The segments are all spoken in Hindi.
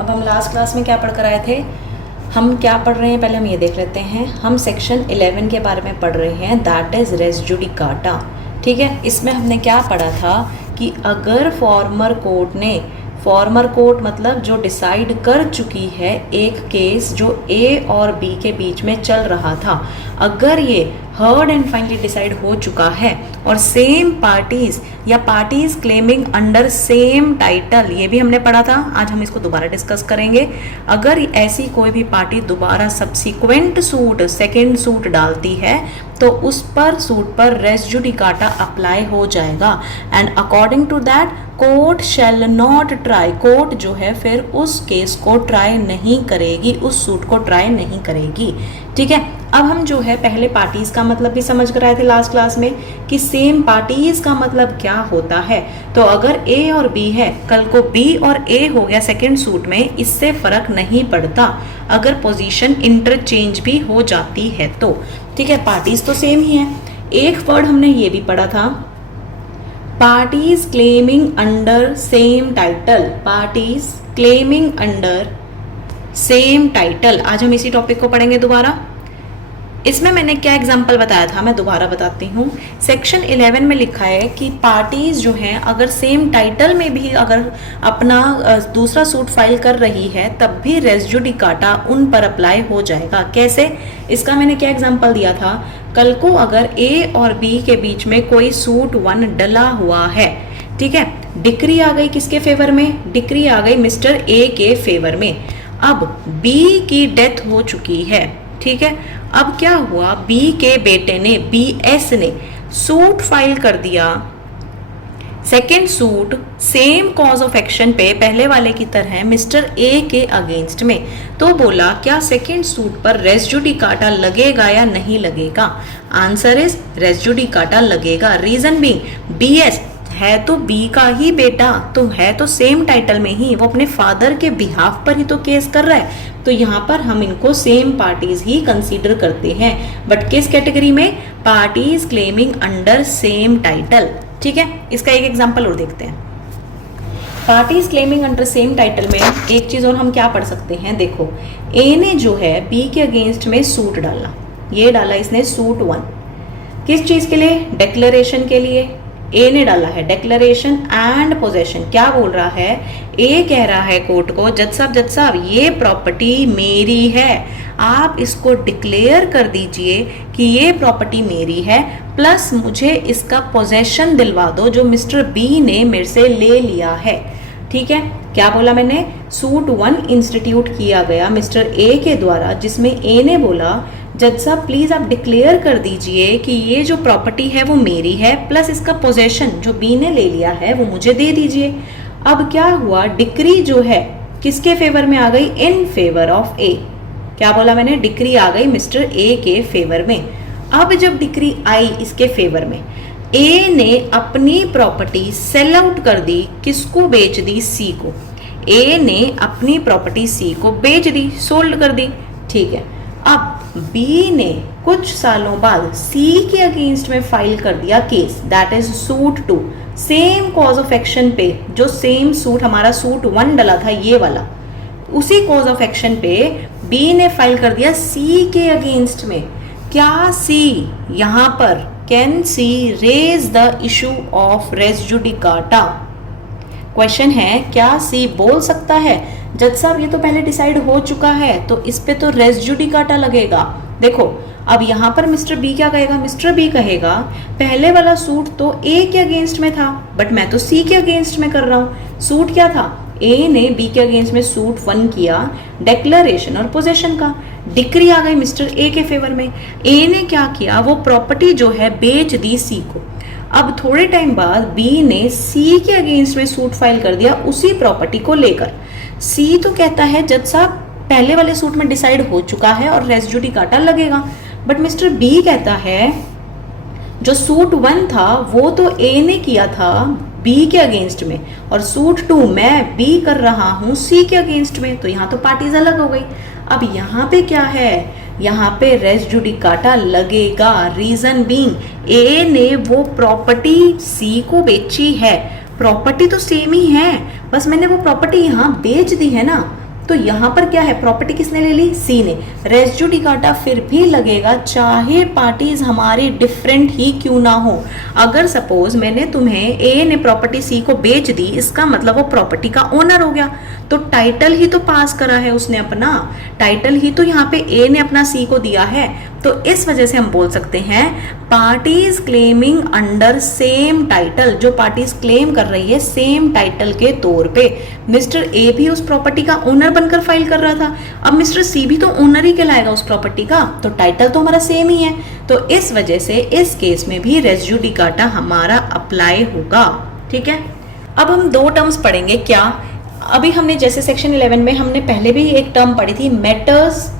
अब हम लास्ट क्लास में क्या पढ़ कर आए थे, हम क्या पढ़ रहे हैं पहले हम ये देख लेते हैं। हम सेक्शन 11 के बारे में पढ़ रहे हैं, दैट इज़ रेस जुडिकाटा। ठीक है, इसमें हमने क्या पढ़ा था कि अगर फॉर्मर कोर्ट ने, फॉर्मर कोर्ट मतलब जो डिसाइड कर चुकी है एक केस जो ए और बी के बीच में चल रहा था, अगर ये हर्ड एंड फाइनली डिसाइड हो चुका है और सेम पार्टीज या parties claiming under same title, ये भी हमने पढ़ा था, आज हम इसको दोबारा डिस्कस करेंगे। अगर ऐसी कोई भी पार्टी दोबारा सब्सिक्वेंट सूट, सेकेंड सूट डालती है तो उस पर सूट पर रेस जुडिकाटा अप्लाई हो जाएगा। And according to that court shall not try, court जो है फिर उस केस को ट्राई नहीं करेगी, उस सूट को ट्राई नहीं करेगी। ठीक है, अब हम जो है पहले पार्टीज का मतलब भी समझ कर आए थे लास्ट क्लास में कि सेम पार्टीज का मतलब क्या होता है। तो अगर ए और बी है, कल को बी और ए हो गया सेकेंड सूट में, इससे फर्क नहीं पड़ता अगर पोजीशन इंटरचेंज भी हो जाती है तो। ठीक है, पार्टीज तो सेम ही है। एक वर्ड हमने ये भी पढ़ा था, parties claiming under same title, parties claiming under same title. आज हम इसी टॉपिक को पढ़ेंगे दोबारा। इसमें मैंने क्या एग्जाम्पल बताया था, मैं दोबारा बताती हूँ। सेक्शन 11 में लिखा है कि पार्टीज जो हैं अगर सेम टाइटल में भी अगर अपना दूसरा सूट फाइल कर रही है तब भी रेस जुडिकाटा उन पर अप्लाई हो जाएगा। कैसे, इसका मैंने क्या एग्जाम्पल दिया था, कल को अगर ए और बी के बीच में कोई सूट 1 डला हुआ है, ठीक है, डिक्री आ गई किसके फेवर में, डिक्री आ गई मिस्टर ए के फेवर में। अब बी की डेथ हो चुकी है, ठीक है, अब क्या हुआ, बी के बेटे ने, बी एस ने सूट फाइल कर दिया, second suit same cause of action पे पहले वाले की तरह मिस्टर ए के अगेंस्ट में। तो बोला क्या सेकेंड सूट पर रेस जुडिकाटा लगेगा या नहीं लगेगा? आंसर इज रेस जुडिकाटा लगेगा। रीजन बीइंग बी एस है तो बी का ही बेटा, तो है तो सेम टाइटल में ही, वो अपने फादर के बिहाफ पर ही तो केस कर रहा है, तो यहाँ पर हम इनको सेम पार्टीज ही कंसीडर करते हैं। बट किस कैटेगरी में? Parties claiming under same title. ठीक है, इसका एक एग्जांपल और देखते हैं। Parties claiming under same title में एक चीज और हम क्या पढ़ सकते हैं, देखो ए ने जो है बी के अगेंस्ट में सूट डाला, ये डाला इसने सूट 1, किस चीज के लिए? डिक्लेरेशन के लिए। ए ने डाला है डिक्लेरेशन एंड पोजेशन। क्या बोल रहा है? ए कह रहा है कोर्ट को, जज साहब ये प्रॉपर्टी मेरी है, आप इसको डिक्लेयर कर दीजिए कि ये प्रॉपर्टी मेरी है, प्लस मुझे इसका पोजेशन दिलवा दो जो मिस्टर बी ने मेरे से ले लिया है। ठीक है, क्या बोला मैंने? सूट 1 इंस्टीट्यूट किया गया मिस्टर ए के द्वारा, जिसमें ए ने बोला जज साहब प्लीज आप डिक्लेयर कर दीजिए कि ये जो प्रॉपर्टी है वो मेरी है, प्लस इसका पोजेशन जो बी ने ले लिया है वो मुझे दे दीजिए। अब क्या हुआ, डिक्री जो है किसके फेवर में आ गई? इन फेवर ऑफ ए। क्या बोला मैंने? डिक्री आ गई मिस्टर ए के फेवर में। अब जब डिक्री आई इसके फेवर में, ए ने अपनी प्रॉपर्टी सेल आउट कर दी, किसको बेच दी? सी को। ए ने अपनी प्रॉपर्टी सी को बेच दी, सोल्ड कर दी। ठीक है, अब बी ने कुछ सालों बाद सी के अगेंस्ट में फाइल कर दिया case, that is suit 2, same cause of action पे, जो सेम सूट हमारा सूट 1 डला था ये वाला, उसी कॉज ऑफ एक्शन पे बी ने फाइल कर दिया सी के अगेंस्ट में। क्या सी यहां पर can C raise the issue of res judicata? Question है, क्या सी बोल सकता है जज साहब ये तो पहले डिसाइड हो चुका है तो इस पे तो रेस जुडिकाटा लगेगा? देखो अब यहाँ पर मिस्टर बी क्या कहेगा? मिस्टर बी कहेगा पहले वाला सूट तो ए के अगेंस्ट में था, बट मैं तो सी के अगेंस्ट में कर रहा हूँ। सूट क्या था? ए ने बी के अगेंस्ट में सूट 1 किया, डिक्लेरेशन और पोजेशन का, डिक्री आ गई मिस्टर ए के फेवर में। ए ने क्या किया, वो प्रॉपर्टी जो है बेच दी सी को। अब थोड़े टाइम बाद बी ने सी के अगेंस्ट में सूट फाइल कर दिया उसी प्रॉपर्टी को लेकर। सी तो कहता है जज साहब पहले वाले सूट में डिसाइड हो चुका है और रेस जुडिकाटा लगेगा, बट मिस्टर बी कहता है जो सूट 1 था वो तो ए ने किया था बी के अगेंस्ट में, और सूट 2 मैं बी कर रहा हूं सी के अगेंस्ट में, तो यहाँ तो पार्टीज अलग हो गई। अब यहाँ पे क्या है, यहाँ पे रेस जुडिकाटा लगेगा। रीजन बीइंग ए ने वो प्रॉपर्टी सी को बेची है, प्रॉपर्टी तो सेम ही है, बस मैंने वो प्रॉपर्टी यहाँ बेच दी है ना, तो यहाँ पर क्या है, प्रॉपर्टी किसने ले ली, सी ने। रेस जुडिकाटा फिर भी लगेगा चाहे पार्टीज हमारी डिफरेंट ही क्यों ना हो। अगर सपोज मैंने तुम्हें, ए ने प्रॉपर्टी सी को बेच दी, इसका मतलब वो प्रॉपर्टी का ओनर हो गया, तो टाइटल ही तो पास करा है उसने अपना, टाइटल ही तो यहाँ पे ए ने अपना सी को दिया है। तो इस वजह से हम बोल सकते हैं parties claiming under same title, जो पार्टीज क्लेम कर रही है सेम टाइटल के तौर पे। मिस्टर ए भी उस प्रॉपर्टी का ओनर बनकर फाइल कर रहा था, अब मिस्टर सी भी तो ओनर ही कहलाएगा उस प्रॉपर्टी का, तो टाइटल तो हमारा सेम ही है। तो इस वजह से इस केस में भी रेस जुडिकाटा हमारा अप्लाई होगा। ठीक है, अब हम दो टर्म्स पढ़ेंगे। क्या, अभी हमने जैसे सेक्शन 11 में हमने पहले भी एक टर्म पढ़ी थी, matters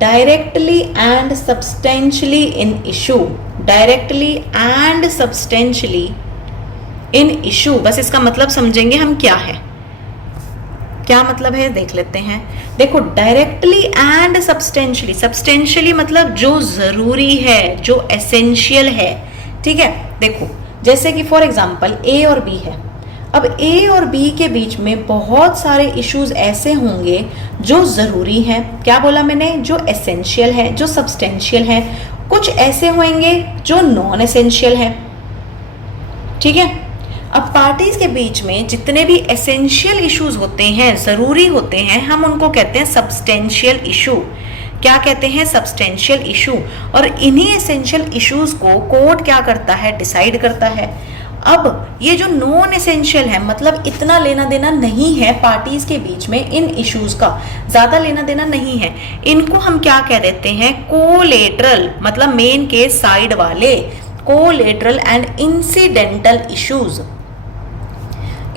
directly and substantially in issue, directly and substantially in issue. बस इसका मतलब समझेंगे हम क्या है, क्या मतलब है देख लेते हैं। देखो, डायरेक्टली एंड सब्सटेंशियली, सब्सटेंशियली मतलब जो जरूरी है, जो एसेंशियल है। ठीक है, देखो जैसे कि फॉर एग्जांपल ए और बी है, अब ए और बी के बीच में बहुत सारे इश्यूज ऐसे होंगे जो जरूरी हैं, क्या बोला मैंने, जो एसेंशियल है, जो सब्सटेंशियल है, कुछ ऐसे होंगे जो नॉन एसेंशियल है। ठीक है, अब पार्टीज के बीच में जितने भी एसेंशियल इश्यूज होते हैं, जरूरी होते हैं, हम उनको कहते हैं सब्सटेंशियल इशू। क्या कहते हैं, सब्सटेंशियल इशू। और इन्हीं एसेंशियल इश्यूज को कोर्ट क्या करता है, डिसाइड करता है। अब ये जो नॉन एसेंशियल है, मतलब इतना लेना देना नहीं है पार्टीज के बीच में, इन इश्यूज का ज्यादा लेना देना नहीं है, इनको हम क्या कह देते हैं, कोलेटरल, मतलब मेन के साइड वाले, collateral and incidental issues,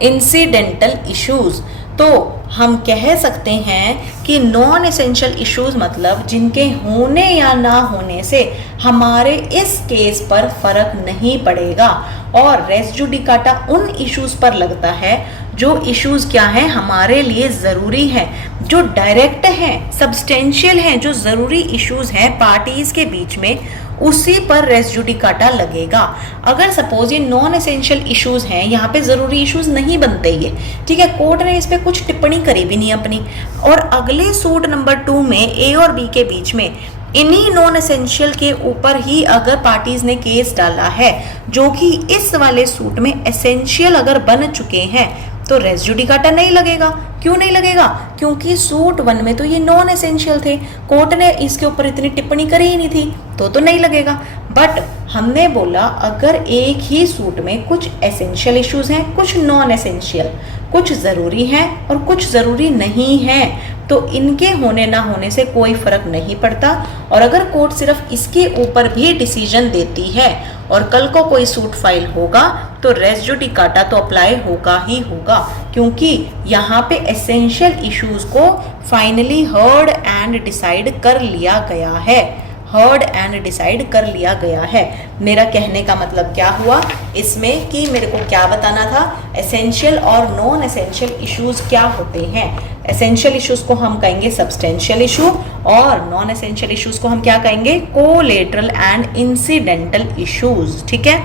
incidental issues. तो हम कह सकते हैं कि नॉन एसेंशियल इश्यूज मतलब जिनके होने या ना होने से हमारे इस केस पर फर्क नहीं पड़ेगा, और रेस जुडिकाटा उन इश्यूज पर लगता है जो इश्यूज क्या हैं, हमारे लिए जरूरी है, जो डायरेक्ट हैं, सब्सटेंशियल हैं, जो जरूरी इश्यूज हैं पार्टीज के बीच में, उसी पर रेस जुडिकाटा लगेगा। अगर सपोज ये नॉन एसेंशियल इश्यूज हैं, यहाँ पे जरूरी इश्यूज नहीं बनते ये, ठीक है, कोर्ट ने इस पे कुछ टिप्पणी करी भी नहीं अपनी, और अगले सूट नंबर 2 में ए और बी के बीच में इन्हीं नॉन एसेंशियल के ऊपर ही अगर पार्टीज ने केस डाला है, जो कि इस वाले सूट में एसेंशियल अगर बन चुके हैं, तो रेस जुडिकाटा नहीं लगेगा। क्यों नहीं लगेगा, क्योंकि सूट 1 में तो ये नॉन एसेंशियल थे, कोर्ट ने इसके ऊपर इतनी टिप्पणी करी ही नहीं थी, तो नहीं लगेगा। बट हमने बोला अगर एक ही सूट में कुछ एसेंशियल इश्यूज हैं, कुछ नॉन एसेंशियल, कुछ जरूरी हैं और कुछ जरूरी नहीं है, तो इनके होने ना होने से कोई फर्क नहीं पड़ता। और अगर कोर्ट सिर्फ इसके ऊपर भी डिसीजन देती है और कल को कोई सूट फाइल होगा, तो रेस जुडिकाटा तो अप्लाई होगा ही होगा, क्योंकि यहाँ पे एसेंशियल इश्यूज को फाइनली हर्ड एंड डिसाइड कर लिया गया है, हर्ड एंड डिसाइड कर लिया गया है। मेरा कहने का मतलब क्या हुआ इसमें, कि मेरे को क्या बताना था, एसेंशियल और नॉन एसेंशियल इश्यूज क्या होते हैं। एसेंशियल इश्यूज को हम कहेंगे सब्सटेंशियल इशू, और नॉन एसेंशियल इश्यूज को हम क्या कहेंगे, कोलेटरल एंड इंसिडेंटल इश्यूज। ठीक है,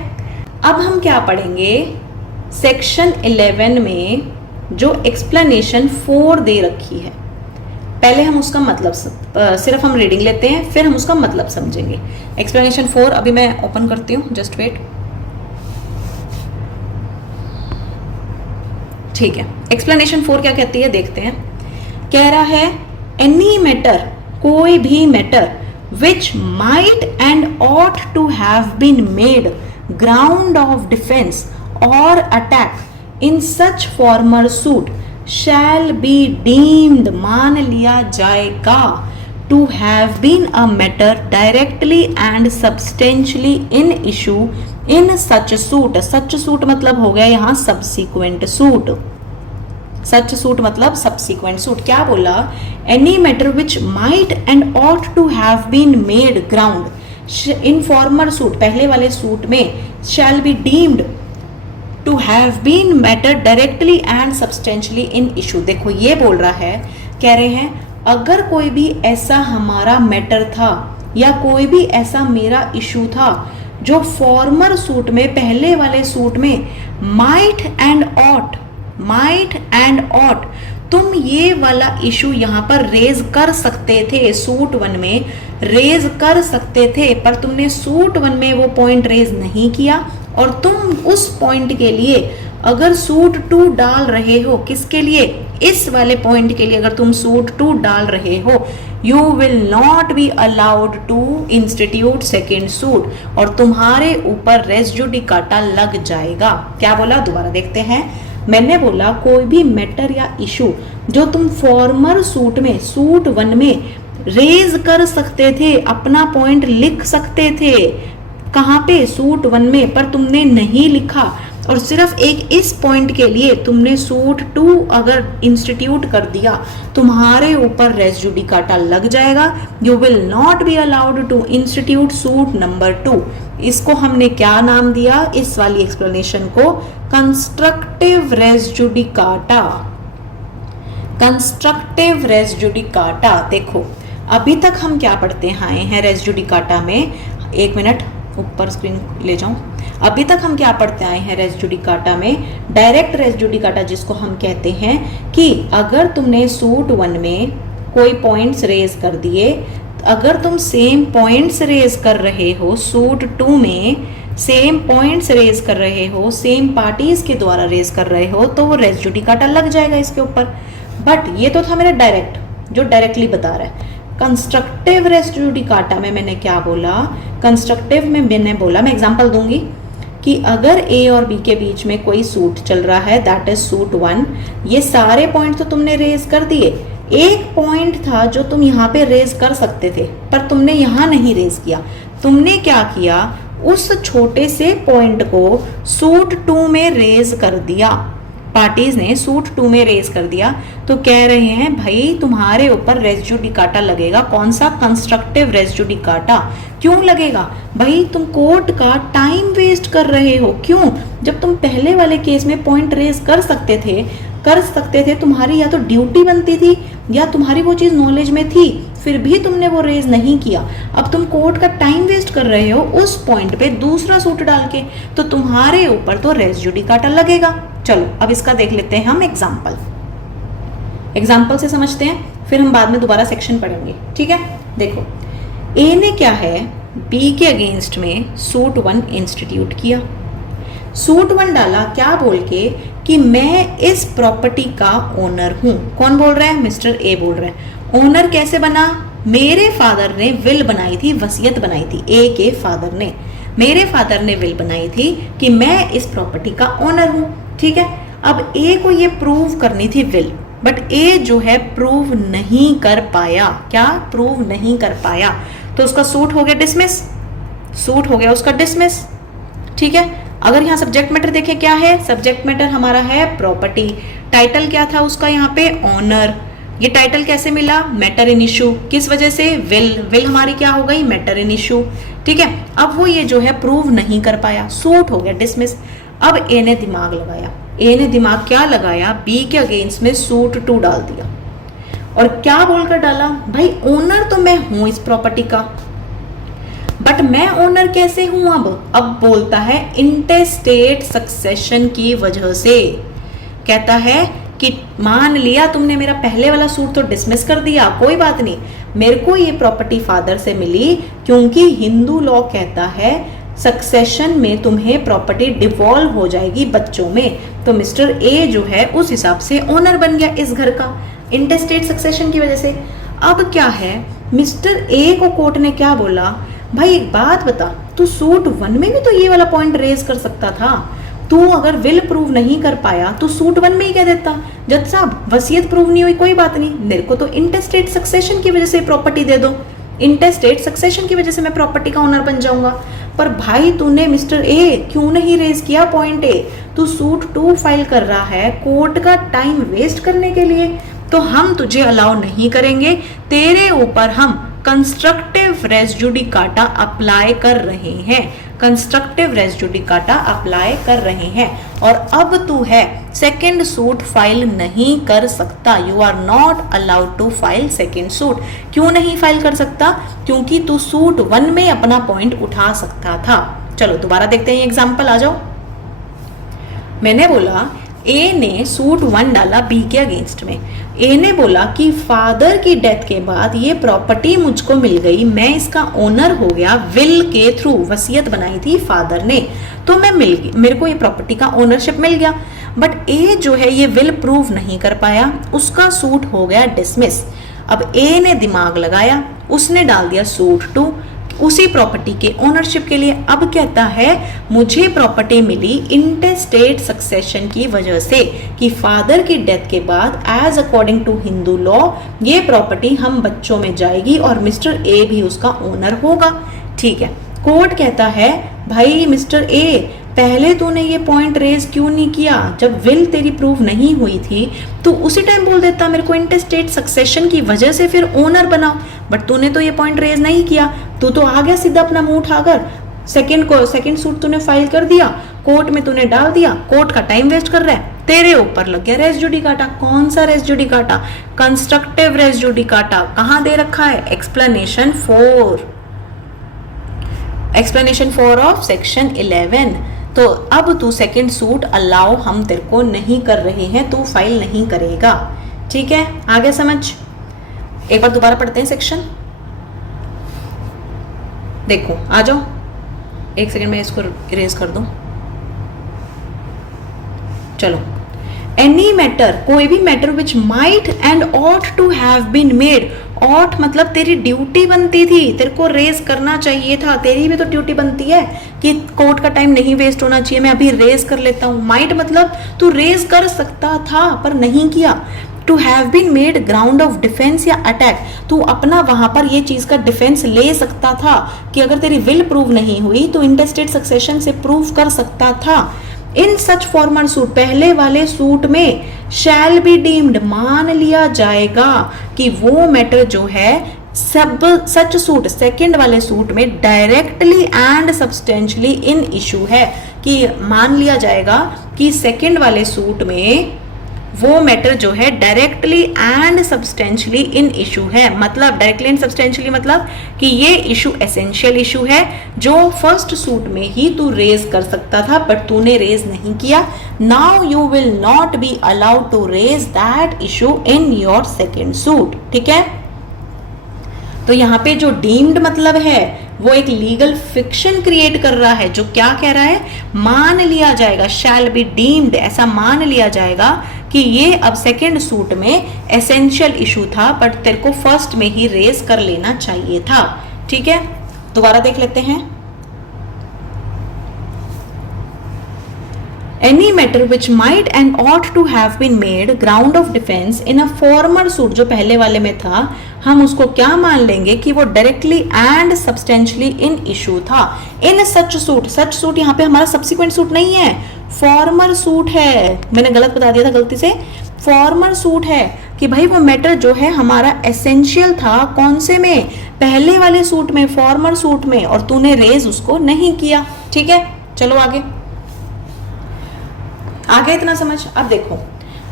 अब हम क्या पढ़ेंगे, सेक्शन 11 में जो एक्सप्लेनेशन 4 दे रखी है, पहले हम उसका मतलब सिर्फ हम रीडिंग लेते हैं, फिर हम उसका मतलब समझेंगे। एक्सप्लेनेशन 4 अभी मैं ओपन करती हूँ, जस्ट वेट। ठीक है, एक्सप्लेनेशन 4 क्या कहती है देखते हैं। कह रहा है एनी मैटर, कोई भी matter which might and ought to have been made ground of defence और attack in such former suit shall be deemed, मान लिया जाएगा, to have been a matter directly and substantially in issue in such suit. Such suit मतलब हो गया यहाँ सब्सिक्वेंट सूट, सच सूट मतलब सब्सिक्वेंट सूट। क्या बोला, any matter which might and ought to have been made ground in former suit, पहले वाले सूट में, shall be deemed to have been matter directly and substantially in issue. देखो ये बोल रहा है, कह रहे हैं अगर कोई भी ऐसा हमारा मैटर था या कोई भी ऐसा मेरा इशू था जो फॉर्मर सूट में, पहले वाले सूट में might and ought, might and ought, तुम ये वाला इशू यहाँ पर रेज कर सकते थे, सूट 1 में रेज कर सकते थे, पर तुमने सूट 1 में वो पॉइंट रेज नहीं किया, और तुम उस पॉइंट के लिए अगर सूट 2 डाल रहे हो, किसके लिए, इस वाले पॉइंट के लिए अगर तुम सूट 2 डाल रहे हो, you will not be allowed to institute second suit, और तुम्हारे ऊपर रेस जुडिकाटा लग जाएगा। क्या बोला, दोबारा देखते हैं। मैंने बोला कोई भी मैटर या इशू जो तुम फॉर्मर सूट में, सूट 1 में रेज कर सकते थे, अपना पॉइंट लिख सकते थे, कहाँ पे, सूट 1 में, पर तुमने नहीं लिखा, और सिर्फ एक इस पॉइंट के लिए तुमने सूट 2 अगर इंस्टीट्यूट कर दिया, तुम्हारे ऊपर रेस जुडिकाटा लग जाएगा। You will not be allowed to institute suit number 2। इसको हमने क्या नाम दिया, इस वाली एक्सप्लेनेशन को, constructive res judicata. Constructive res judicata. देखो अभी तक हम क्या पढ़ते आए हैं रेस जुडिकाटा में, एक मिनट ऊपर स्क्रीन ले जाऊं। अभी तक हम क्या पढ़ते आए हैं रेस जुडिकाटा में, डायरेक्ट रेस जुडिकाटा जिसको हम कहते हैं कि अगर तुमने सूट 1 में कोई पॉइंट्स रेज कर दिए, अगर तुम सेम पॉइंट्स रेज कर रहे हो सूट 2 में, सेम पॉइंट्स रेज कर रहे हो, सेम पार्टीज के द्वारा रेज कर रहे हो, तो वो रेस जुडिकाटा लग जाएगा इसके ऊपर। बट ये तो था मेरा डायरेक्ट, जो डायरेक्टली बता रहा है। कंस्ट्रक्टिव रेस जुडिकाटा में मैंने क्या बोला, कंस्ट्रक्टिव में मैंने बोला, मैं एग्जांपल दूंगी कि अगर ए और बी के बीच में कोई सूट चल रहा है, दैट इज सूट 1, ये सारे पॉइंट तो तुमने रेज कर दिए, एक पॉइंट था जो तुम यहाँ पे रेज कर सकते थे, पर तुमने यहाँ नहीं रेज किया। तुमने क्या किया, उस छोटे से पॉइंट को सूट 2 में रेज कर दिया, पार्टीज ने सूट 2 में रेज कर दिया, तो कह रहे हैं भाई तुम्हारे ऊपर रेस जुडिकाटा लगेगा। कौन सा, कंस्ट्रक्टिव रेस जुडिकाटा। क्यों लगेगा भाई, तुम कोर्ट का टाइम वेस्ट कर रहे हो। क्यों, जब तुम पहले वाले केस में पॉइंट रेज कर सकते थे, तुम्हारी या तो ड्यूटी बनती थी या तुम्हारी वो चीज नॉलेज में थी, फिर भी तुमने वो रेज नहीं किया। अब तुम कोर्ट का टाइम वेस्ट कर रहे हो उस पॉइंट पे दूसरा सूट डाल के, तो तुम्हारे ऊपर तो रेस जुडिकाटा लगेगा। चलो अब इसका देख लेते हैं हम एग्जाम्पल से समझते हैं, फिर हम बाद में दोबारा सेक्शन पढ़ेंगे, ठीक है। देखो ए ने क्या है, बी के अगेंस्ट में सूट 1 इंस्टीट्यूट किया, सूट 1 डाला, क्या बोल के कि मैं इस प्रॉपर्टी का ओनर हूं। कौन बोल रहा है, मिस्टर ए बोल रहा है। ओनर कैसे बना, मेरे फादर ने विल बनाई थी, वसीयत बनाई थी, ए के फादर ने, मेरे फादर ने विल बनाई थी कि मैं इस प्रॉपर्टी का ओनर हूं, ठीक है। अब ए को ये प्रूव करनी थी विल, बट ए जो है प्रूव नहीं कर पाया। क्या, प्रूव नहीं कर पाया, तो उसका सूट हो गया डिसमिस, सूट हो गया उसका डिसमिस, ठीक है। अगर यहाँ सब्जेक्ट मैटर देखें क्या है, सब्जेक्ट मैटर हमारा है प्रॉपर्टी, टाइटल क्या था उसका यहाँ पे, ऑनर। ये टाइटल कैसे मिला, मैटर इन इशू, किस वजह से, विल हमारी क्या हो गई, मैटर इन इशू, ठीक है। अब वो ये जो है प्रूव नहीं कर पाया, सूट हो गया डिसमिस। अब ए ने दिमाग लगाया, ए ने दिमाग क्या लगाया, बी के अगेंस्ट में सूट 2 डाल दिया, और क्या बोलकर डाला, भाई ओनर तो मैं हूं इस प्रॉपर्टी का, बट मैं ओनर कैसे हूं। अब बोलता है इंटेस्टेट सक्सेशन की वजह से, कहता है कि मान लिया तुमने मेरा पहले वाला सूट तो डिसमिस कर दिया, कोई बात नहीं, मेरे को ये प्रॉपर्टी फादर से मिली, क्योंकि हिंदू लॉ कहता है सक्सेशन में तुम्हें प्रॉपर्टी डिवॉल्व हो जाएगी बच्चों में, तो मिस्टर ए जो है उस हिसाब से ओनर बन गया इस घर का, इंटेस्टेट सक्सेशन की वजह से। अब क्या है, मिस्टर ए को कोर्ट ने क्या बोला, भाई एक बात बता, तू सूट 1 में भी तो ये वाला पॉइंट रेज कर सकता था, तू अगर विल प्रूव नहीं कर पाया तो सूट 1 में ही कह देता, जज साहब वसीयत प्रूव नहीं हुई, कोई बात नहीं, मेरे को तो इंटेस्टेट सक्सेशन की वजह से प्रॉपर्टी दे दो, इंटेस्टेट सक्सेशन की वजह से मैं प्रॉपर्टी का ओनर बन जाऊंगा। पर भाई तूने मिस्टर ए क्यों नहीं रेज किया पॉइंट ए, तू सूट 2 फाइल कर रहा है कोर्ट का टाइम वेस्ट करने के लिए, तो हम तुझे अलाउ नहीं करेंगे, तेरे ऊपर हम कंस्ट्रक्टिव रेस जुडिकाटा अप्लाई कर रहे हैं, कंस्ट्रक्टिव रेस जुडिकाटा अप्लाई कर रहे हैं, और अब तू है सेकेंड सूट फाइल नहीं कर सकता, you are not allowed to file second suit. क्यों नहीं फाइल कर सकता, क्योंकि तू सूट 1 में अपना पॉइंट उठा सकता था। चलो दोबारा देखते हैं एग्जाम्पल, आ जाओ। मैंने बोला ए ने सूट 1 डाला बी के अगेंस्ट में। ए ने बोला कि फादर की डेथ के बाद ये प्रॉपर्टी मुझको मिल गई, मैं इसका ओनर हो गया विल के थ्रू, वसीयत बनाई थी फादर ने, तो मैं मिल गई, मेरे को ये प्रॉपर्टी का ओनरशिप मिल गया। बट ए जो है ये विल प्रूव नहीं कर पाया, उसका सूट हो गया डिसमिस। अब ए ने दिमाग लगाया, उसने डाल दिया सूट 2 उसी प्रॉपर्टी के ओनरशिप के लिए। अब कहता है मुझे प्रॉपर्टी मिली इंटेस्टेट सक्सेशन की वजह से, कि फादर की डेथ के बाद as according to Hindu law ये प्रॉपर्टी हम बच्चों में जाएगी और मिस्टर ए भी उसका ओनर होगा। ठीक है, कोर्ट कहता है भाई मिस्टर ए, पहले तूने ये पॉइंट रेज क्यों नहीं किया? जब विल तेरी प्रूव नहीं हुई थी तो उसी टाइम बोल देता मेरे को इंटेस्टेट सक्सेशन की वजह से फिर ओनर बनाओ, बट तूने तो ये पॉइंट रेज नहीं किया, तू तो आ गया सीधा अपना मुंह उठाकर, सेकंड सूट तूने फाइल कर दिया, कोर्ट में तूने डाल दिया, कोर्ट का टाइम वेस्ट कर रहा है, तेरे ऊपर लग गया रेस जुडिकाटा। कौन सा res judicata? Constructive res judicata. कहां दे रखा है? Explanation 4 of section 11। तो अब तू सेकंड सूट अलाउ हम तेरे को नहीं कर रहे हैं, तू फाइल नहीं करेगा। ठीक है, आगे समझ। एक बार दोबारा पढ़ते हैं सेक्शन, देखो आ जाओ, एक सेकंड में इसको इरेज कर दूं। चलो, एनी मैटर, कोई भी matter which might and ought to have been made. Ought मतलब तेरी ड्यूटी बनती थी, तेरे को रेज करना चाहिए था, तेरी भी तो ड्यूटी बनती है कि कोर्ट का टाइम नहीं वेस्ट होना चाहिए, मैं अभी रेज कर लेता हूं। माइट मतलब तू रेज कर सकता था पर नहीं किया। To have been made ground of defence या अटैक, तू अपना वहां पर ये चीज का डिफेंस ले सकता था कि अगर तेरी विल प्रूव नहीं हुई तो इंटेस्टेट सक्सेशन से प्रूव कर सकता था। इन सच फॉर्मर सूट, पहले वाले सूट में शैल बी डीम्ड, मान लिया जाएगा कि वो मैटर जो है सब सच सूट, सेकंड वाले सूट में directly and substantially in issue है, कि मान लिया जाएगा कि सेकंड वाले सूट में वो मैटर जो है directly and substantially in issue है। मतलब डायरेक्टली एंड सब्सटेंशियली मतलब कि ये इशू एसेंशियल इशू है जो फर्स्ट सूट में ही तू रेज कर सकता था बट तूने रेज नहीं किया। Now you will not be allowed to raise that issue in your second suit. ठीक है, तो यहाँ पे जो डीम्ड मतलब है वो एक लीगल फिक्शन क्रिएट कर रहा है, जो क्या कह रहा है, मान लिया जाएगा, शैल बी डीम्ड, ऐसा मान लिया जाएगा कि ये अब सेकेंड सूट में एसेंशियल इशू था बट तेरे को फर्स्ट में ही रेज कर लेना चाहिए था। ठीक है, दोबारा देख लेते हैं। Any matter which might and ought to have been made ground of defense in a former suit, जो पहले वाले में था, हम उसको क्या मान लेंगे कि वो directly and substantially in issue था। इन सच सूट, सच सूट यहाँ पे हमारा सब्सिक्वेंट सूट नहीं है, फॉर्मर सूट है, मैंने गलत बता दिया था गलती से, फॉर्मर सूट है कि भाई वो मैटर जो है हमारा एसेंशियल था, कौन से में, पहले वाले सूट में, फॉर्मर सूट में, और तूने रेज उसको नहीं किया। ठीक है, चलो आगे आगे इतना समझ। अब देखो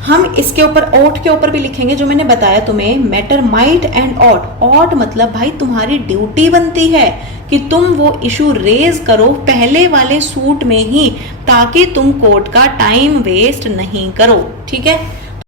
हम इसके ऊपर ऑट के ऊपर भी लिखेंगे जो मैंने बताया तुम्हें, matter might and ought. Ought मतलब भाई तुम्हारी ड्यूटी बनती है कि तुम वो इशू रेज करो पहले वाले सूट में ही, ताकि तुम कोर्ट का टाइम वेस्ट नहीं करो। ठीक है,